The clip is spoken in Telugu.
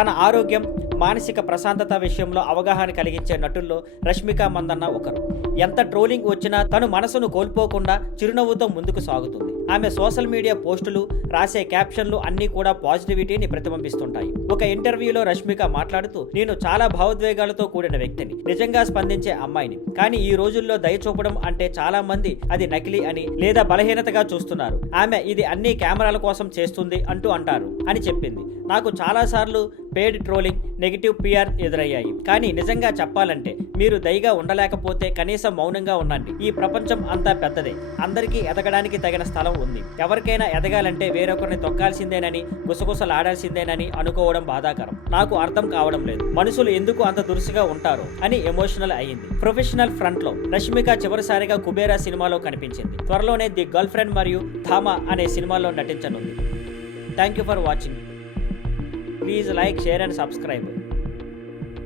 తన ఆరోగ్యం, మానసిక ప్రశాంతత విషయంలో అవగాహన కలిగించే నటుల్లో రష్మిక మందన్న ఒకరు. ఎంత ట్రోలింగ్ వచ్చినా తను మనసును కోల్పోకుండా చిరునవ్వుతో ముందుకు సాగుతుంది. ఆమె సోషల్ మీడియా పోస్టులు, రాసే క్యాప్షన్లు అన్నీ కూడా పాజిటివిటీని ప్రతిబింబిస్తుంటాయి. ఒక ఇంటర్వ్యూలో రష్మిక మాట్లాడుతూ, నేను చాలా భావోద్వేగాలతో కూడిన వ్యక్తిని, నిజంగా స్పందించే అమ్మాయిని. కానీ ఈ రోజుల్లో దయ చూపడం అంటే చాలా మంది అది నకిలీ అని లేదా బలహీనతగా చూస్తున్నారు. ఆమె ఇది అన్ని కెమెరాల కోసం చేస్తుంది అంటారు అని చెప్పింది. నాకు చాలా సార్లు పేడ్ ట్రోలింగ్, నెగిటివ్ పిఆర్ ఎదురయ్యాయి. కానీ నిజంగా చెప్పాలంటే మీరు దయగా ఉండలేకపోతే కనీసం మౌనంగా ఉండండి. ఈ ప్రపంచం అంతా పెద్దదే, అందరికీ ఎదగడానికి తగిన స్థలం ఉంది. ఎవరికైనా ఎదగాలంటే వేరొకరిని తొక్కాల్సిందేనని, గుసగుసలాడాల్సిందేనని అనుకోవడం బాధాకరం. నాకు అర్థం కావడం లేదు, మనుషులు ఎందుకు అంత దురుసుగా ఉంటారో అని ఎమోషనల్ అయ్యింది. ప్రొఫెషనల్ ఫ్రంట్ లో రష్మిక చివరిసారిగా కుబేరా సినిమాలో కనిపించింది. త్వరలోనే ది గర్ల్ ఫ్రెండ్ మరియు ధామా అనే సినిమాలో నటించనుంది. Thank you for watching. Please like, share and subscribe.